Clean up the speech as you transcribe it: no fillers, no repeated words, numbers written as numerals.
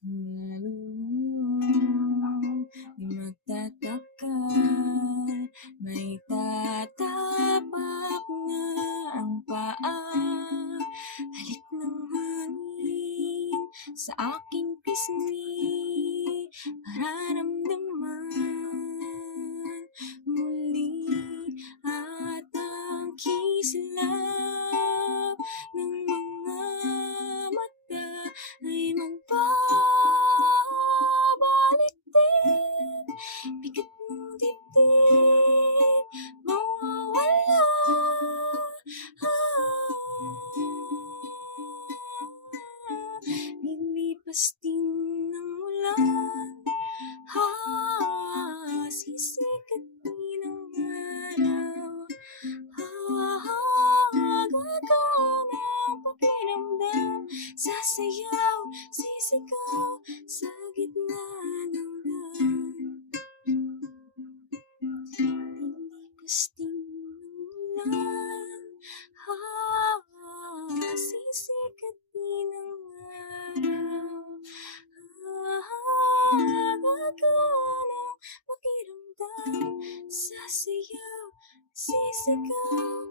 Di magtataka, may tatapak na ang paa. Halik ng hangin sa aking pisngi, mararamdaman muli at ang kislap ng mga mata ay magbabalik din. Bigat ng dibdib mawawala. Lilipas din ng ulan, sisikat din ang araw. Gagaan ang pakiramdam, sasayaw, sisigaw sa gitna ng daan. Lilipas din ng ulan, sisikat din ang araw. Gagaan ang pakiramdam, sasayaw, sisigaw